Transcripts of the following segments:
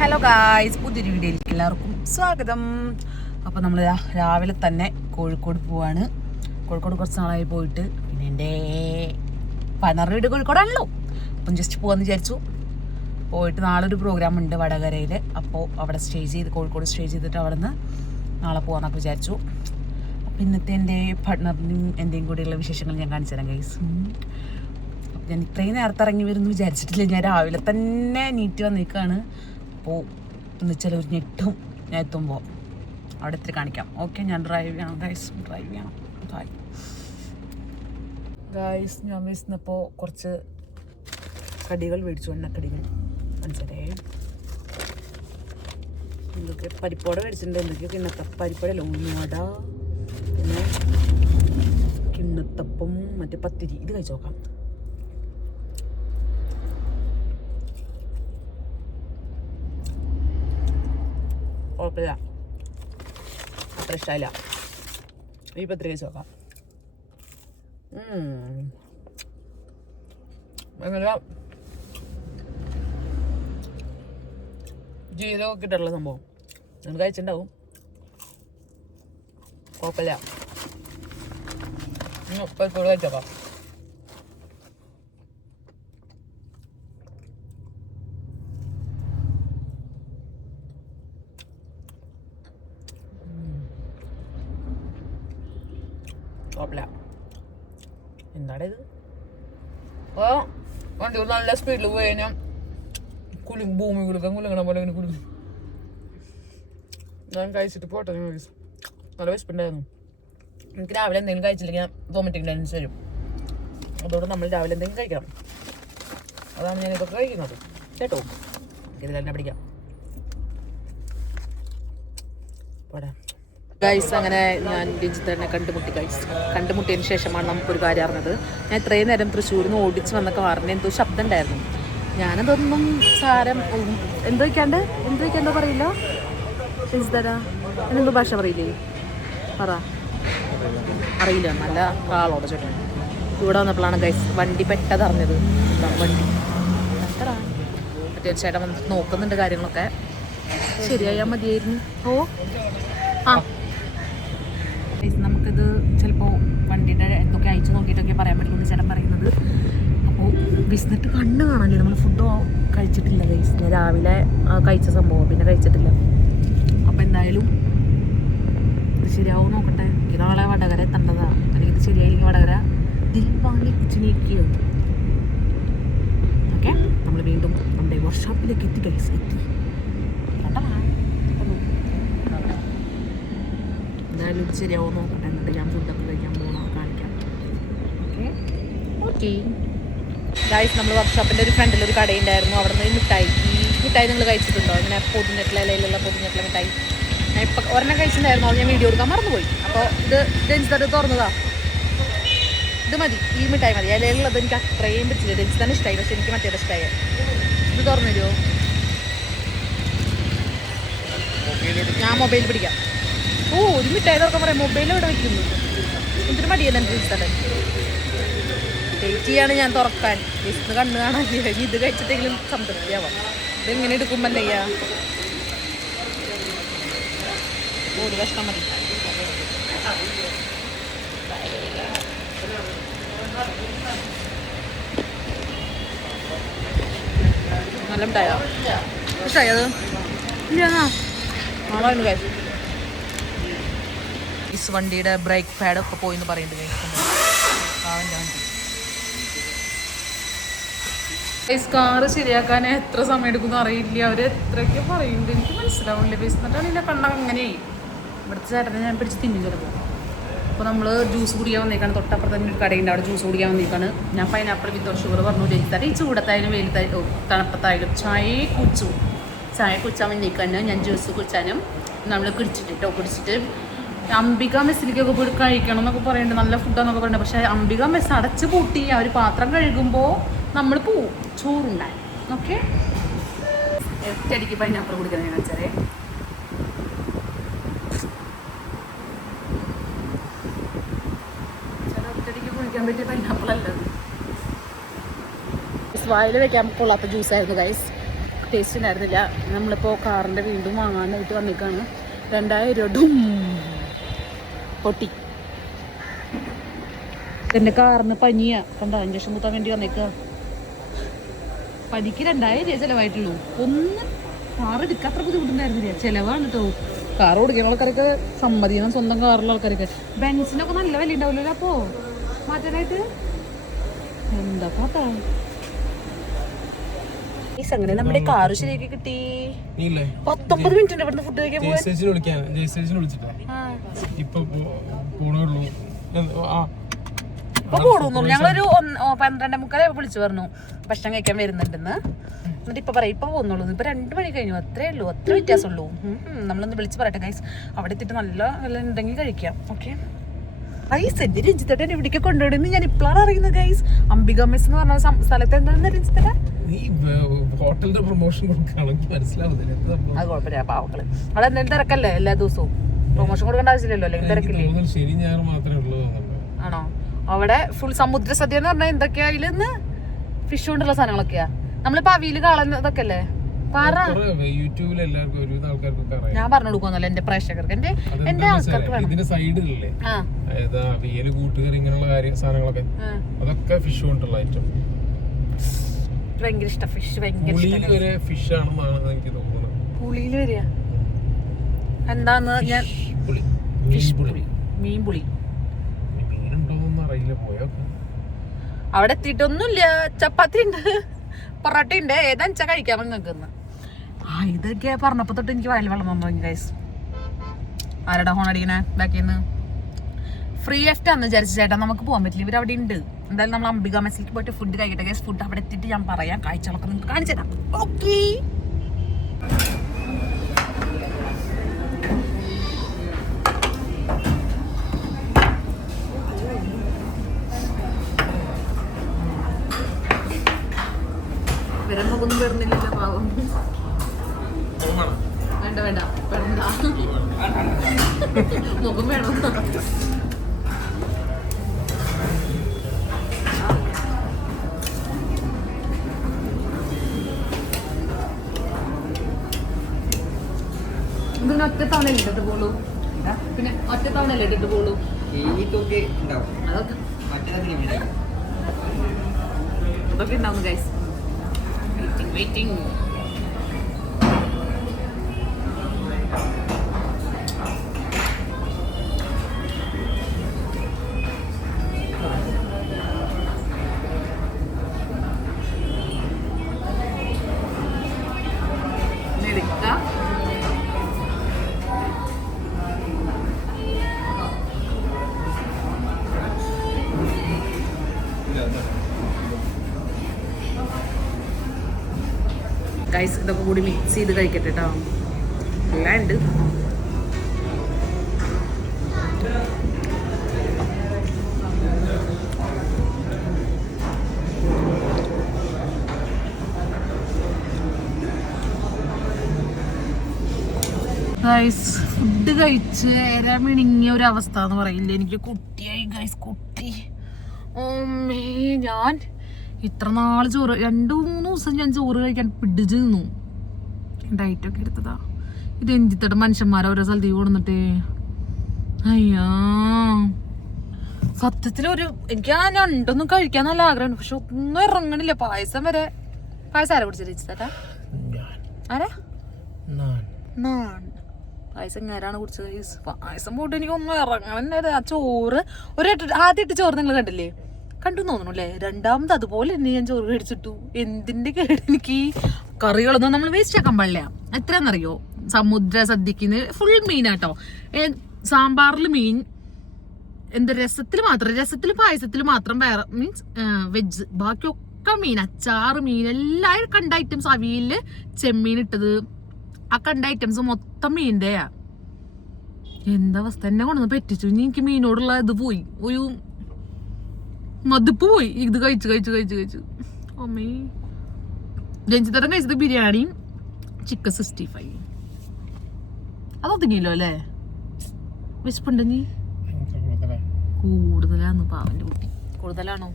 Hello guys, പുതിയൊരു വീഡിയോയിലേക്ക് എല്ലാവർക്കും സ്വാഗതം. അപ്പോൾ നമ്മൾ രാവിലെ തന്നെ കോഴിക്കോട് പോവാണ്. കോഴിക്കോട് കുറച്ച് നാളായി പോയിട്ട്, പിന്നെ എൻ്റെ പതിനാറ് വീട് കോഴിക്കോടാണല്ലോ. അപ്പം ജസ്റ്റ് പോകാമെന്ന് വിചാരിച്ചു. പോയിട്ട് നാളെ ഒരു പ്രോഗ്രാം ഉണ്ട് വടകരയിൽ. അപ്പോൾ അവിടെ കോഴിക്കോട് സ്റ്റേ ചെയ്തിട്ട് അവിടെ നിന്ന് നാളെ പോകാമെന്നൊക്കെ വിചാരിച്ചു. അപ്പോൾ ഇന്നത്തെ എൻ്റെ പാർട്ട്ണറിനും എൻ്റെയും കൂടെയുള്ള വിശേഷങ്ങൾ ഞാൻ കാണിച്ചു തരാം ഗൈസ്. ഞാൻ ഇത്രയും നേരത്തെ ഇറങ്ങി വരുമെന്ന് വിചാരിച്ചിട്ടില്ല. ഞാൻ രാവിലെ തന്നെ നീറ്റ് വന്നേക്കാണ്. അപ്പോൾ എന്ന് വെച്ചാൽ ഒരു ഞെട്ടും ഞാൻ എത്തുമ്പോൾ അവിടെ എത്തി കാണിക്കാം. ഓക്കെ, ഞാൻ ഡ്രൈവ് ചെയ്യണം ഗൈസ്, ഡ്രൈവ് ചെയ്യണം. ഗൈസ്, ഞാൻ വിശന്നപ്പോൾ കുറച്ച് കടികൾ മേടിച്ചു, എണ്ണക്കടികൾ മനസ്സിലേ. എന്തൊക്കെ പരിപ്പോടെ മേടിച്ചിട്ടുണ്ട്, എന്തൊക്കെയോ പരിപ്പോടല്ല, ഉള്ളിവട, പിന്നെ കിണ്ണത്തപ്പം, മറ്റേ പത്തിരി. ഇത് കഴിച്ചു നോക്കാം. കുഴപ്പമില്ല, അത്ര ഇഷ്ടമായില്ല. ഈ പത്രിക കഴിച്ച് നോക്കാം. ഭയങ്കര ജീരകമൊക്കെ ഇട്ടുള്ള സംഭവം. നിങ്ങൾ കഴിച്ചിട്ടുണ്ടാവും. കുഴപ്പമില്ല. ഇപ്പോൾ കഴിച്ച് നോക്കാം. കുഴപ്പമില്ല. എന്താണ് ഇത്? അപ്പോൾ വണ്ടി നല്ല സ്പീഡിൽ പോയി കഴിഞ്ഞാൽ ഭൂമി കുലുങ്ങണ പോലെ ഇങ്ങനെ കുലുങ്ങും. ഞാൻ കഴിച്ചിട്ട് പോട്ടെ. നല്ല വിശപ്പുണ്ടായിരുന്നു. എനിക്ക് രാവിലെ എന്തെങ്കിലും കഴിച്ചില്ലെങ്കിൽ വോമിറ്റിംഗ് ടെൻഡൻസി വരും. അതോടെ നമ്മൾ രാവിലെ എന്തെങ്കിലും കഴിക്കണം. അതാണ് ഞാനിതൊക്കെ കഴിക്കുന്നത് കേട്ടോ. ഇതിലെന്നെ പിടിക്കാം. പോടാ ഗൈസ്. അങ്ങനെ ഞാൻ രഞ്ജിത്തേനെ കണ്ടുമുട്ടിയതിന് ശേഷമാണ് നമുക്കൊരു കാര്യം അറിഞ്ഞത്. ഞാൻ ഇത്രയും നേരം തൃശ്ശൂരിൽ നിന്ന് ഓടിച്ച് വന്ന കാറിന് എന്തോ ശബ്ദം ഉണ്ടായിരുന്നു. ഞാനതൊന്നും സാരം എന്തൊക്കെയാണ്ടോ പറയില്ല. രഞ്ജിത്തേരാ, എന്നെന്തോ ഭാഷ പറയില്ലേ? പറ. അറിയില്ല. നല്ല ആളോടെ ചേട്ടൻ. ഇവിടെ വന്നപ്പോഴാണ് ഗൈസ് വണ്ടി പെട്ടതറിഞ്ഞത്. വണ്ടി മറ്റേ ചേട്ടൻ വന്ന് നോക്കുന്നുണ്ട് കാര്യങ്ങളൊക്കെ. ശരിയായാൽ മതിയായിരുന്നു. നമുക്കിത് ചിലപ്പോൾ വണ്ടിയുടെ എന്തൊക്കെ അയച്ചു നോക്കിയിട്ടൊക്കെ പറയാൻ പറ്റുമെന്ന് ചേട്ടൻ പറയുന്നത്. അപ്പോൾ വിശന്നിട്ട് കണ്ണ് കാണാനില്ല. നമ്മൾ ഫുഡ് കഴിച്ചിട്ടില്ല ഗൈസ്. ഞാൻ രാവിലെ കഴിച്ച സംഭവം പിന്നെ കഴിച്ചിട്ടില്ല. അപ്പോൾ എന്തായാലും ഇത് ശരിയാവും നോക്കട്ടെ. എനിക്ക് നാളെ വടകര എത്തേണ്ടതാണ്. അല്ലെങ്കിൽ ഇത് ശരിയായില്ലെങ്കിൽ വടകര ദിൽവാലി കിച്ചണിലേക്ക്. ഓക്കെ, നമ്മൾ വീണ്ടും നമ്മുടെ വർക്ക്ഷോപ്പിലേക്ക് എത്തി ഗൈസ്. എന്തായാലും ഇത് ശരിയാവും നോക്കട്ടെ. എന്നിട്ട് ഞാൻ ഫുഡൊക്കെ കഴിക്കാൻ പോകണം, കാണിക്കാം. ഓക്കെ ഗൈസ്, നമ്മൾ വർക്ക്ഷോപ്പിൻ്റെ ഒരു ഫ്രണ്ടിലൊരു കടയുണ്ടായിരുന്നു. അവിടെ നിന്ന് മിഠായി നിങ്ങൾ കഴിച്ചിട്ടുണ്ടോ? ഇങ്ങനെ പൊതിഞ്ഞിട്ടുള്ള പൊതിഞ്ഞിട്ടുള്ള മിഠായി. ഞാൻ ഇപ്പം ഒരെണ്ണം കഴിച്ചിട്ടുണ്ടായിരുന്നു. അത് ഞാൻ വീഡിയോ എടുക്കാൻ മറന്നുപോയി. അപ്പോൾ ഇത് രഞ്ജിത്ത് തുറന്നതാ. ഇത് മതി, ഈ മിഠായി മതി. ഇലയിലുള്ളത് എനിക്ക് അത്രയും പിടിച്ചില്ല. രഞ്ജിത്ത് ഇഷ്ടമായി, പക്ഷെ എനിക്ക് മറ്റേത് ഇഷ്ടമായി. ഇത് തുറന്നു തരുമോ? ഞാൻ മൊബൈൽ പിടിക്കാം. ഒരു മിഠായി തുറക്കാൻ പറയാം. മൊബൈൽ ഇവിടെ വയ്ക്കുന്നു. എന്തൊരു മടിയല്ല എൻ്റെ രജിസ്റ്ററിൽ. വെയിറ്റ് ചെയ്യാണ് ഞാൻ തുറക്കാൻ. രജിസ്റ്റർ കണ്ണ് കാണാനില്ല. ഇത് കഴിച്ചിട്ടെങ്കിലും സംതൃപ്തിയാവാം. ഇതെങ്ങനെ എടുക്കുമ്പോൾ ചെയ്യാ? ഒരു കഷ്ണം മതി. നല്ല മിഠായോ? ഇഷ്ടമായത് ഇല്ല. നാളെ കഴിച്ചു. വണ്ടിയുടെ ബ്രേക്ക് പാഡൊക്കെ പോയിന്ന് പറയുന്നുണ്ട്. കാറ് ശരിയാക്കാൻ എത്ര സമയം എടുക്കുമെന്ന് അറിയില്ല. അവർ എത്രയൊക്കെ പറയുന്നുണ്ട്, എനിക്ക് മനസ്സിലാവില്ല. എന്നിട്ടാണ് ഇതിൻ്റെ കണ്ണ അങ്ങനെയായി. ഇവിടുത്തെ ചേട്ടനെ ഞാൻ പിടിച്ച് തിന്നും ചിലപ്പോൾ. അപ്പോൾ നമ്മൾ ജ്യൂസ് കുടിക്കാൻ വന്നേക്കാണ്. തൊട്ടപ്പുറത്ത് തന്നെ ഒരു കടയുണ്ട്, അവിടെ ജ്യൂസ് കുടിക്കാൻ വന്നേക്കാണ്. ഞാൻ പൈനാപ്പിൾ വിത്തൗട്ട് ഷുഗർ പറഞ്ഞു. രജിത്താൻ ഈ ചൂടത്തായാലും വെയിലത്തായാലും തണുപ്പത്തായാലും ചായ കുടിച്ചാൽ വന്നേക്കാനും ഞാൻ ജ്യൂസ് കുടിച്ചാനും നമ്മൾ കുടിച്ചിട്ട് അംബിക മെസ്സിലേക്കൊക്കെ പോയി കഴിക്കണം എന്നൊക്കെ പറയുന്നുണ്ട്. നല്ല ഫുഡാന്നൊക്കെ പറയുന്നത്. പക്ഷേ അംബിക മെസ്സ് അടച്ച് പൂട്ടി അവർ പാത്രം കഴുകുമ്പോൾ നമ്മൾ പോവും ചോറുണ്ടായി. ഓക്കെ, ഒറ്റയടിക്ക് പൈനാപ്പിൾ കുടിക്കാൻ കാണിച്ചാലേ. ഒറ്റയടിക്ക് കുടിക്കാൻ പറ്റിയ പൈനാപ്പിൾ അല്ലത്. വായിൽ വെക്കാൻ കൊള്ളാത്ത ജ്യൂസായിരുന്നു ഗൈസ്. ടേസ്റ്റ് ഉണ്ടായിരുന്നില്ല. നമ്മളിപ്പോൾ കാറിൻ്റെ വീണ്ടും വാങ്ങാനായിട്ട് വന്നിക്കാണ്. 2000 രൂപ പൊട്ടി. എൻ്റെ കാറിന് പനിയാ കണ്ട, ഇഞ്ചക്ഷൻ കുത്താൻ വേണ്ടി വന്നേക്കുക. പനിക്ക് 2000 രൂപ ചിലവായിട്ടുള്ളൂ. ഒന്ന് കാർ എടുക്കാൻ അത്ര ബുദ്ധിമുട്ടുണ്ടായിരുന്നില്ല. ചിലവാണ് കേട്ടോ. കാർ ഓടിക്കുന്ന ആൾക്കാരൊക്കെ സമ്മതിക്കണം, സ്വന്തം കാറുള്ള ആൾക്കാരൊക്കെ. ബെൻസിനൊക്കെ നല്ല വില ഉണ്ടാവില്ലല്ലോ അപ്പോ മാറ്റാനായിട്ട്. എന്താ പാട്ടാ അങ്ങനെ നമ്മുടെ കാറ് ശരിയാക്കി കിട്ടി. 19 മിനിറ്റ് ഇവിടുന്ന് ഫുഡ് കഴിക്കാൻ പോകാൻ. ഇപ്പൊ കൂടുന്നു. ഞങ്ങളൊരു 12:45 വിളിച്ചു പറഞ്ഞു ഭക്ഷണം കഴിക്കാൻ വരുന്നുണ്ടെന്ന്. എന്നിട്ട് ഇപ്പൊ പറയാം ഇപ്പൊ പോകുന്നുള്ളൂ. ഇപ്പൊ 2 മണി കഴിഞ്ഞു. അത്രേ ഉള്ളൂ, അത്ര വ്യത്യാസമുള്ളൂ. നമ്മളൊന്ന് വിളിച്ച് പറയട്ടെ ഗൈസ്. അവിടെ എത്തിയിട്ട് നല്ല ഉണ്ടെങ്കിൽ കഴിക്കാം. ഓക്കെ ഗൈസ്, എന്റെ രഞ്ജിത്തേട്ടൻ എവിടേക്ക് കൊണ്ടുപോയി ഞാൻ ഇപ്പോഴാണ് അറിയുന്നത് ഗൈസ്. അംബിക മെസ് എന്ന് പറഞ്ഞ സ്ഥലത്ത് എന്താണെന്ന് രഞ്ജിത്തേട്ട ഹോട്ടലിന്റെ പ്രൊമോഷൻ അത് കുഴപ്പമില്ല. പാവങ്ങള് അവിടെ എന്തെങ്കിലും തിരക്കല്ലേ എല്ലാ ദിവസവും. പ്രൊമോഷൻ കൊടുക്കേണ്ട ആവശ്യമില്ലല്ലോ. അല്ലെങ്കിൽ തിരക്കില്ലേ? ആണോ? അവിടെ ഫുൾ സമുദ്ര സദ്യ എന്ന് പറഞ്ഞാൽ എന്തൊക്കെയാ അതിലെന്ന് ഫിഷ് കൊണ്ടുള്ള സാധനങ്ങളൊക്കെയാ. നമ്മളിപ്പോ അവിയില് കാണുന്നതൊക്കെ അല്ലേ? ഞാൻ പറഞ്ഞു കൊടുക്കുന്നല്ലോ എന്റെ പ്രേക്ഷകർക്ക്, എന്റെ ആൾക്കാർക്ക് വേണം. ഭയങ്കര ഇഷ്ടം ഫിഷ്, ഭയങ്കര പുളിയില് വരിക എന്താന്ന് ഞാൻ ഫിഷ് പുളി, മീൻ പുളി. അവിടെ എത്തിയിട്ടൊന്നുമില്ല. ചപ്പാത്തി ഉണ്ട്, പൊറോട്ട ഉണ്ട്, ഏതാ കഴിക്കാൻ നിങ്ങൾക്ക്. ഇതൊക്കെ പറഞ്ഞപ്പോ തൊട്ട് എനിക്ക് വയൽ വെള്ളം വന്നു ഗൈസ്. ആരടാ ഹോൺ അടിക്കണേ ബാക്കിന്ന്? ഫ്രീ എഫ്റ്റ് ആണെന്ന് വിചാരിച്ച ചേട്ടാ, നമുക്ക് പോകാൻ പറ്റില്ല. ഇവർ അവിടെ ഉണ്ട്. എന്തായാലും നമ്മൾ അംബിക മെസ്സിലേക്ക് പോയിട്ട് ഫുഡ് കഴിക്കട്ടെ ഗൈസ്. ഫുഡ് അവിടെ എത്തിയിട്ട് ഞാൻ പറയാം, കാഴ്ചകളൊക്കെ നിങ്ങൾക്ക് കാണിച്ചു തരാം. ഓക്കേ വരാൻ മുഖമൊന്നും വരുന്നില്ലല്ലോ പാവം. വേണ്ട വേണ്ട വേണ്ട, മുഖം വേണം. ഇതിന് ഒറ്റ തവണ ഇട്ടിട്ട് പോളൂ. പിന്നെ ഒറ്റ തവണ അല്ലേ ഇട്ടിട്ട് പോളൂ. അതൊക്കെ ഉണ്ടാവും ഗൈസ്. Waiting guys. ഇതൊക്കെ കൂടി മിക്സ് ചെയ്ത് കഴിക്കട്ടെ കേട്ടോ. എല്ലാം ഉണ്ട്. ഗൈസ് ഫുഡ് കഴിച്ച് മിണിങ്ങിയ ഒരു അവസ്ഥ എന്ന് പറയില്ല. എനിക്ക് കുട്ടിയായി ഗൈസ്, കുട്ടി. ഓമ്മേ, ഞാൻ ഇത്ര നാള് ചോറ് 2-3 ദിവസം ഞാൻ ചോറ് കഴിക്കാൻ പിടിച്ചു നിന്നു. ഡയറ്റൊക്കെ എടുത്തതാ. ഇത് എന്തിത്തടെ മനുഷ്യന്മാരെ ഓരോ സ്ഥലത്തേക്ക് കൊടുന്നിട്ടേ. അയ്യാ, സത്യത്തിലൊരു എനിക്ക് ആ ഞണ്ടൊന്നും കഴിക്കാൻ നല്ല ആഗ്രഹമുണ്ട്. പക്ഷെ ഒന്നും ഇറങ്ങണില്ല. പായസം വരെ. പായസം ആരാ കുടിച്ചത് ചേട്ടാ? ആരാ? നാൻ. പായസം ഞാനാണ് കുടിച്ചത്. പായസം പോയിട്ട് എനിക്കൊന്നും ഇറങ്ങാൻ. ആ ചോറ് ആദ്യമായിട്ട് ചോറ് നിങ്ങൾ കണ്ടില്ലേ? കണ്ടു തോന്നുന്നു അല്ലേ? രണ്ടാമത് അതുപോലെ തന്നെ ഞാൻ ചോറ് കഴിച്ചിട്ടു. എന്തിന്റെ കേട് എനിക്ക്. കറികളൊന്നും നമ്മൾ വേസ്റ്റ് ആക്കാൻ പാടില്ല. എത്രയാണെന്നറിയോ? സമുദ്ര സദ്യക്ക് ഫുൾ മീനാട്ടോ. സാമ്പാറിൽ മീൻ, എന്താ രസത്തിൽ പായസത്തിൽ മാത്രം വേറെ മീൻസ് വെജ്. ബാക്കിയൊക്കെ മീൻ. അച്ചാറ്, മീൻ, എല്ലാ കണ്ട ഐറ്റംസ്. അവിയല് ചെമ്മീൻ ഇട്ടത്, ആ കണ്ട ഐറ്റംസ് മൊത്തം മീൻ്റെയാ. എന്താ അവസ്ഥ. എന്നെ കൊണ്ടൊന്ന് പറ്റിച്ചു. എനിക്ക് മീനോടുള്ള ഇത് പോയി, ഒരു മതിപ്പ് പോയി. ഇത് കഴിച്ച് അമ്മേ. രഞ്ജിതരം കഴിച്ചത് ബിരിയാണിയും ചിക്കൻ 65. അതൊതുങ്ങിയല്ലോ അല്ലേ? വിശപ്പുണ്ടെങ്കിൽ കൂടുതലാന്ന് പാവന്റെ കുട്ടി. കൂടുതലാണോ?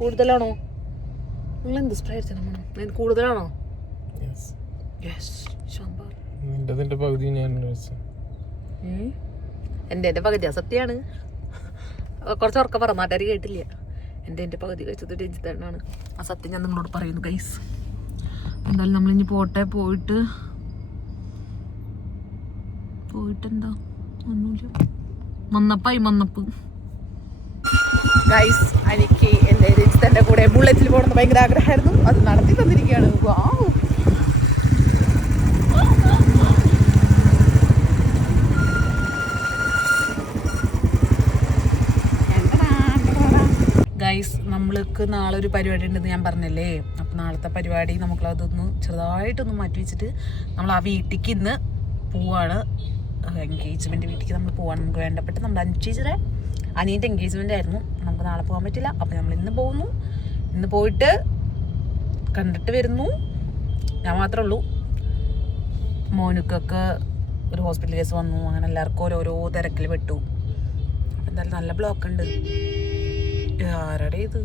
കൂടുതലാണോ? നിങ്ങൾ എന്ത് സ്പ്രേ അടിച്ചാൽ കൂടുതലാണോ? നിന്റെ പകുതി ഞാൻ എൻ്റെ പകുതിയാ സത്യമാണ്. കുറച്ച് ഉറക്കം പറ, നാട്ടുകാർ കേട്ടില്ല. എൻ്റെ പകുതി കഴിച്ചത് രഞ്ജിത്തേട്ടനാണ്. ആ സത്യം ഞാൻ നിങ്ങളോട് പറയുന്നു ഗൈസ്. എന്തായാലും നമ്മളിനി പോയിട്ടെന്താ ഒന്നുമില്ല. മന്നപ്പ് ഗൈസ്. എനിക്ക് എൻ്റെ രഞ്ജിത്തേട്ടൻ്റെ കൂടെ ബുള്ളറ്റിൽ പോകണമെന്ന് ഭയങ്കര ആഗ്രഹമായിരുന്നു. അത് നടത്തി തന്നിരിക്കുകയാണ്. വാവ്. ഗൈസ്, നമ്മൾക്ക് നാളെ ഒരു പരിപാടി ഉണ്ടെന്ന് ഞാൻ പറഞ്ഞല്ലേ. അപ്പം നാളത്തെ പരിപാടി നമുക്കതൊന്ന് ചെറുതായിട്ടൊന്ന് മാറ്റി വെച്ചിട്ട് നമ്മൾ ആ വീട്ടിലേക്ക് ഇന്ന് പോവാണ്. എൻഗേജ്മെൻറ്റ് വീട്ടിലേക്ക് നമ്മൾ പോവാണ്. നമുക്ക് വേണ്ടപ്പെട്ട നമ്മുടെ അനുചേച്ചിയുടെ അനിയൻ്റെ എൻഗേജ്മെൻ്റ് ആയിരുന്നു. നമുക്ക് നാളെ പോകാൻ പറ്റില്ല. അപ്പോൾ നമ്മൾ ഇന്ന് പോകുന്നു. ഇന്ന് പോയിട്ട് കണ്ടിട്ട് വരുന്നു. ഞാൻ മാത്രമേ ഉള്ളൂ. മോനുക്കൊക്കെ ഒരു ഹോസ്പിറ്റൽ കേസ് വന്നു. അങ്ങനെ എല്ലാവർക്കും ഓരോരോ തിരക്കിൽ പെട്ടു. അപ്പം എന്തായാലും നല്ല ബ്ലോക്ക് ഉണ്ട്. ആരുടെ ഇത്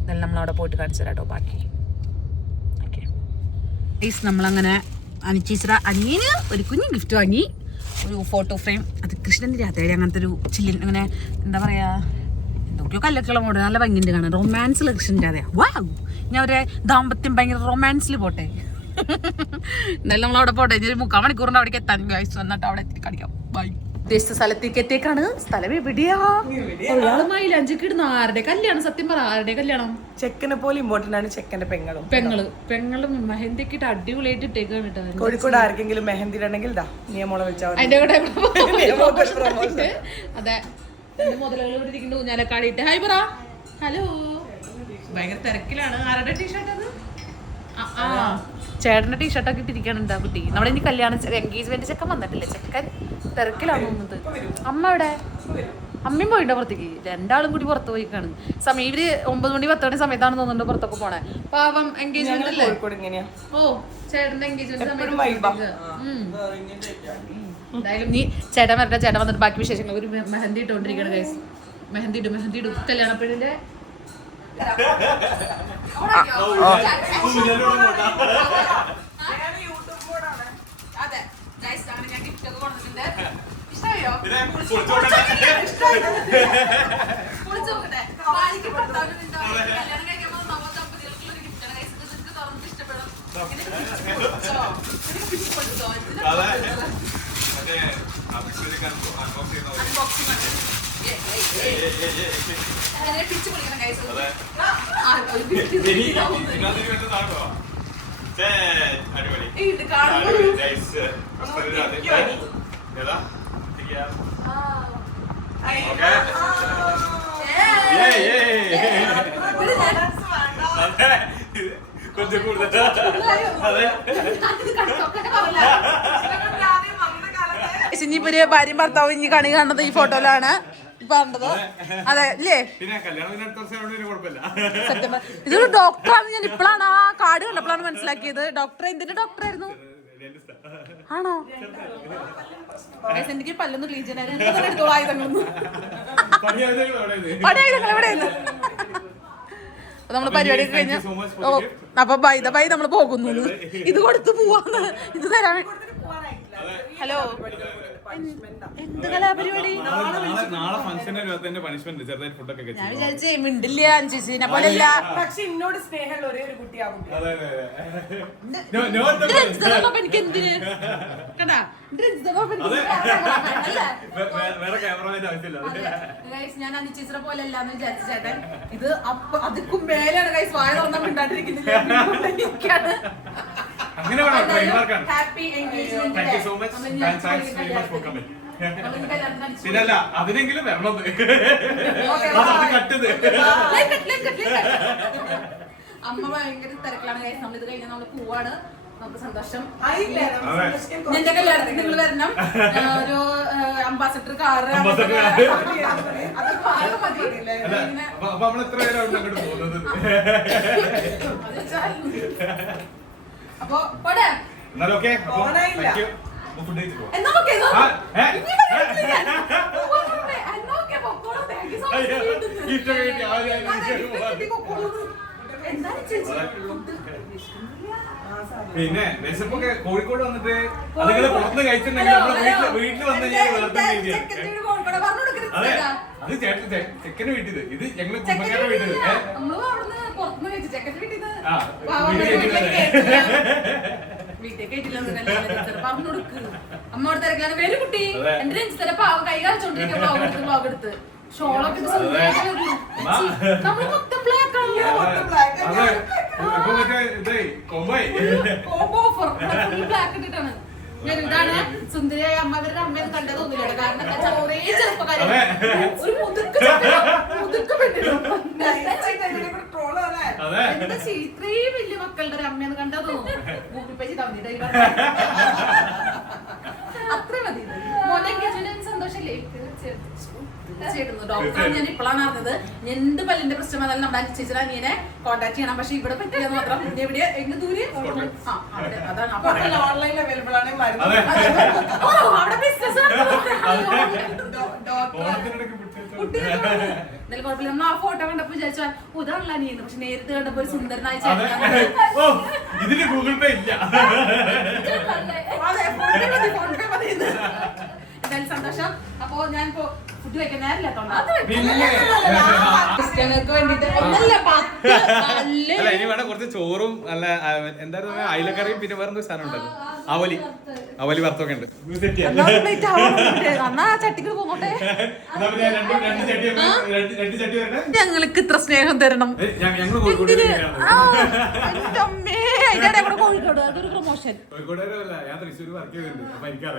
ഇതെല്ലാം നമ്മളവിടെ പോയിട്ട് കാണിച്ചു തരാം കേട്ടോ ബാക്കി. Okay please. നമ്മളങ്ങനെ അനുചേച്ചിയുടെ അനിയന് ഒരു കുഞ്ഞു ഗിഫ്റ്റ് വാങ്ങി. ഒരു ഫോട്ടോ ഫ്രെയിം. അത് കൃഷ്ണൻ്റെ രാത്രി അങ്ങനത്തെ ഒരു ചില്ലിൻ അങ്ങനെ എന്താ പറയുക, എന്തൊക്കെയോ കല്ലൊക്കെയുള്ള മോഡൽ. നല്ല ഭംഗിയുണ്ട് കാണാൻ. റൊമാൻസിൽ കൃഷ്ണൻ്റെ അതെ. വാവ്. ഞാൻ ഒരു ദാമ്പത്യം ഭയങ്കര റൊമാൻസിൽ പോട്ടെ. എന്നാലും നമ്മളവിടെ പോട്ടെ. ഒരു 3/4 മണിക്കൂറിൻ്റെ അവിടേക്ക് എത്താൻ ഗൈസ്. വന്നിട്ട് അവിടെ എത്തി കാണിക്കാം. ബൈ. ഉദ്ദേശിച്ച സ്ഥലത്തേക്ക് എത്തിയേക്കാണ്. സ്ഥലം എവിടെയാ? ഒരാളുമായി ലഞ്ചൊക്കെ ഇടുന്ന ആരുടെ കല്യാണം? സത്യം പറ, ആരുടെ കല്യാണം? ചെക്കനെ പോലെ ഇമ്പോർട്ടന്റ് ആണ് ചെക്കന്റെ പെങ്ങളും മെഹന്തിക്ക് ഇട്ട് അടിപൊളിയായിട്ട് ഇട്ടേക്കാണ് കേട്ടോ. കോഴിക്കോട് ആർക്കെങ്കിലും മെഹന്തി ഇടണമെങ്കിൽ നിയമോളെ വെച്ചാൽ അതിന്റെ കൂടെ അതെ മുതലുകളോട് ഇരിക്കുന്ന ഊഞ്ഞാലക്കാടിയിട്ട് ഹായ് പറ. ഹലോ. ഭയങ്കര തിരക്കിലാണ്. ആരുടെ ടീഷർട്ട് അത്? ചേട്ടന്റെ ടീഷർട്ടൊക്കെ ഇട്ടിരിക്കാനുണ്ട് ആ കുട്ടി. നമ്മുടെ ഇനി കല്യാണം എൻഗേജ്മെന്റ് ചെക്കൻ വന്നിട്ടില്ല. ചെക്കൻ തിരക്കിലാണ് തോന്നുന്നത്. അമ്മ എവിടെ? അമ്മയും പോയിട്ടോ പുറത്തേക്ക്. രണ്ടാളും കൂടി പുറത്ത് പോയിക്കാണ്. സമയം ഇവര് 9 മണി 10 മണി സമയത്താണ് തോന്നുന്നുണ്ട് പുറത്തൊക്കെ പോണേ. പാവം എൻഗേജ്മെന്റ് അല്ലേ? ഓ ചേട്ടന്റെ എൻഗേജ്മെന്റ് എന്തായാലും നീ ചേട്ടൻ വരട്ടെ. ചേട്ടൻ വന്നിട്ട് ബാക്കി വിശേഷങ്ങൾ. ഒരു മെഹന്തി ഇട്ടോണ്ടിരിക്കണം ഗൈസ്. മെഹന്തി ഇടും കല്യാണപ്പെടിന്റെ కొంచెం కూడా ഇനിയിപ്പോ ഒരു ഭാര്യയും ഭർത്താവും ഇനി കണി കാണുന്നത് ഈ ഫോട്ടോയിലാണ് പറഞ്ഞത്. അതെ അല്ലേ? സത്യം ഇതൊരു ഡോക്ടറാണ്. ഞാൻ ഇപ്പോഴാണ് ആ കാർഡ് കണ്ടപ്പോഴാണ് മനസ്സിലാക്കിയത്. ഡോക്ടർ എന്തിന്റെ ഡോക്ടറായിരുന്നു? ആണോ? എനിക്ക് പല്ലൊന്ന് ക്ലീൻ ചെയ്യാനായിരുന്നു. ആയുധങ്ങളൊന്നും എവിടെയായിരുന്നു? നമ്മള് പരിപാടി കഴിഞ്ഞ അപ്പൊ ബൈ നമ്മള് പോകുന്നു. ഇത് കൊടുത്ത് പോവാന്ന്. ഇത് തരാൻ. ഹലോ. എന്ത് കലാപരിപാടി? ഞാൻ വിചാരിച്ചേ മിണ്ടില്ല ചേച്ചിനെ പോലെയല്ല. പക്ഷെ എന്നോട് സ്നേഹമുള്ള ഒരേ ഒരു കുട്ടിയാകും. എനിക്ക് എന്തിന് കണ്ടാ ഞാൻ അനുചേച്ചിനെ പോലെ അല്ലാന്ന് വിചാരിച്ച ചേട്ടൻ. ഇത് അപ്പൊ അതിക്കും മേലെയാണ് കൈസ്. വായ തുറന്നാൽ മിണ്ടാണ്ടിരിക്കുന്നില്ല. ഹാപ്പി പിന്നല്ല അതിനെങ്കിലും വരണം. അമ്മ ഭയങ്കര തിരക്കിലാണ് കൈസ്. നമ്മളിത് കഴിഞ്ഞാൽ നമ്മള് പോവാണ്. നമുക്ക് സന്തോഷം. എന്റെ കല്യാണത്തിന് നിങ്ങൾ വരണം. ഒരു അംബാസഡർ കാറ് അപ്പൊ പോട്ടെ. എന്താണ് ചേച്ചി പിന്നെ വിശപ്പൊക്കെ കോഴിക്കോട് വന്നിട്ട് അതുങ്ങള് പുറത്ത് കഴിച്ചിട്ടുണ്ടെങ്കിൽ നമ്മള് വീട്ടിൽ വന്ന് കഴിഞ്ഞാൽ വെറുതെ കഴിക്കുക. അതെ അത് ചെക്കന് വീട്ടിൽ ഇത് ഞങ്ങള് കുടുംബക്കാരുടെ വീട്ടിൽ വീട്ടിൽ കേട്ടില്ല പറഞ്ഞു കൊടുക്ക് അമ്മോട് തിരക്കാണ് വരും കുട്ടി എന്റെ രഞ്ജിത്തര പാവ കൈ കാണിച്ചോണ്ടിരിക്കുക ബ്ലോഗ് എടുത്ത് ഷോളൊക്കെ നമ്മള് മൊത്തം ബ്ലാക്ക് ബ്ലാക്ക് ഇട്ടിട്ടാണ് ഇതാണ് സുന്ദരിയായ അമ്മ അവരുടെ അമ്മയെന്ന് കണ്ടതൊന്നുമില്ല. കാരണം എന്താ വെച്ചാൽ ഒരേ ചെറുപ്പക്കാരെ ഒരു മുതുക്ക് എന്താ ഇത്രയും വലിയ മക്കളുടെ ഒരു അമ്മയെന്ന് കണ്ടതോ ഗൂഗിൾ പേജ് തന്നിട്ട് അത്ര മതി. മോനെ എൻഗേജ്മെന്റ് സന്തോഷല്ലേ? ഡോക്ടർ ഞാൻ ഇപ്പോഴാണ് അറിഞ്ഞത്. എന്ത് പല്ലിന്റെ പ്രശ്നം വന്നാലും നമ്മുടെ ചേച്ചിയുടെ അനിയനെ കോൺടാക്ട് ചെയ്യണം. പക്ഷെ ഇവിടെ പറ്റില്ലെന്ന് മാത്രം. എവിടെ എങ്ങനെ ദൂരെ അതാണ് ഓൺലൈനിൽ അവൈലബിൾ ആണ്. അവിടെ ബിസിനസ് എന്നാലും കുഴപ്പമില്ല. നമ്മൾ ആ ഫോട്ടോ കണ്ടപ്പോ വിചാരിച്ചാൽ ഉദാണല്ലോ അനിയെന്ന്. പക്ഷെ നേരിട്ട് കണ്ടപ്പോ ഒരു സുന്ദരനായ ഇതിന് ഗൂഗിൾ പേ ഇല്ല. എന്തായാലും സന്തോഷം. അപ്പൊ ഞാനിപ്പോ ഫുഡ് കഴിക്കാൻ നേരില്ല ഇനി വേണം കുറച്ച് ചോറും നല്ല എന്തായിരുന്നു അയിലക്കറിയും പിന്നെ വേറൊരു സാധനം ഉണ്ടായിരുന്നു അവലി വറുത്തൊക്കെ ഉണ്ട്. ഞങ്ങൾക്ക് ഇത്ര സ്നേഹം തരണം. കോഴിക്കോട് അതൊരു പ്രൊമോഷൻ.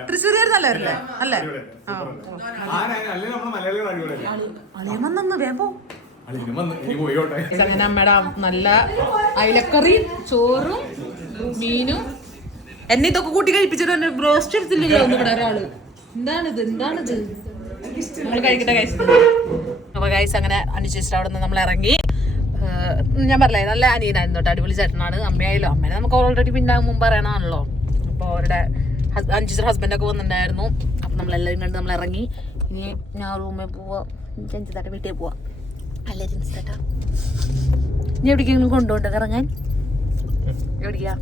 തൃശ്ശൂരുകാരനല്ലേ അല്ലേ? അളിയമ്മ വേമ്പോ അങ്ങനെ അമ്മയുടെ നല്ല അയിലക്കറിയും ചോറും മീനും എന്നെ ഇതൊക്കെ കൂട്ടി കഴിപ്പിച്ചിട്ട് ബ്രോസ്റ്റ് എടുത്തില്ലല്ലോ ഒന്നും ഇവിടെ ഒരാള്. എന്താണിത് നമ്മൾ കഴിക്കട്ടെ ഗൈസ്. അപ്പൊ ഗൈസ് അങ്ങനെ അനുശേഷിച്ചിട്ട് അവിടെ നിന്ന് നമ്മൾ ഇറങ്ങി. ഞാൻ പറഞ്ഞേ നല്ല അനിയനായിരുന്നു കേട്ടോ, അടിപൊളി ചേട്ടനാണ്. അമ്മയായാലും അമ്മേനെ നമുക്ക് ഓൾറെഡി പിന്നെ മുമ്പ് അറിയണമാണല്ലോ. അപ്പോൾ അവരുടെ അഞ്ചിച്ചർ ഹസ്ബൻഡൊക്കെ വന്നിട്ടുണ്ടായിരുന്നു. അപ്പം നമ്മളെല്ലാവരും കണ്ട് നമ്മൾ ഇറങ്ങി. ഇനി ഞാൻ റൂമിൽ പോവാം, രഞ്ജിത്തേട്ട വീട്ടിൽ പോവാം. അല്ലേ രഞ്ജിത്തേട്ട ഇനി എവിടേക്കെങ്കിലും കൊണ്ടുപോകണ്ടോ ഇറങ്ങാൻ? എവിടേക്കാ?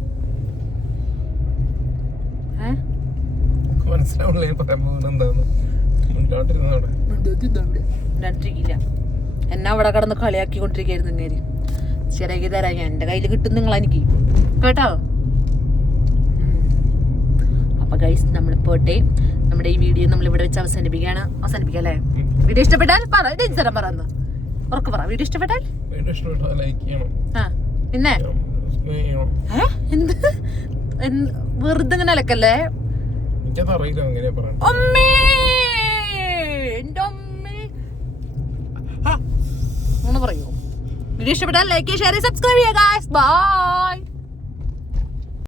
എന്നെ അവിടെ കടന്ന് കളിയാക്കിക്കൊണ്ടിരിക്കായിരുന്നു ഇങ്ങേര്. ശരിയാക്കി തരാം ഞാൻ, എന്റെ കയ്യിൽ കിട്ടും നിങ്ങൾ എനിക്ക് കേട്ടോ. അപ്പൊ ഗൈസ് നമ്മൾ പോട്ടെ. നമ്മുടെ ഈ വീഡിയോ നമ്മൾ ഇവിടെ വെച്ച് അവസാനിപ്പിക്കാം അല്ലേ? വീഡിയോ ഇഷ്ടപ്പെട്ടാൽ പറയുന്നു ഉറക്കെ പറ. വീഡിയോ ഇഷ്ടപ്പെട്ടാൽ പിന്നെ എന്ത് വെറുതെ ഇങ്ങനെ അലക്കല്ലേ അമ്മേ എന്റെ അമ്മേ. അങ്ങനെ പറയൂ. വീഡിയോ ഇഷ്ടപ്പെട്ടാൽ ലൈക്ക് ഷെയർ സബ്സ്ക്രൈബ് ചെയ്യുക. ബൈ.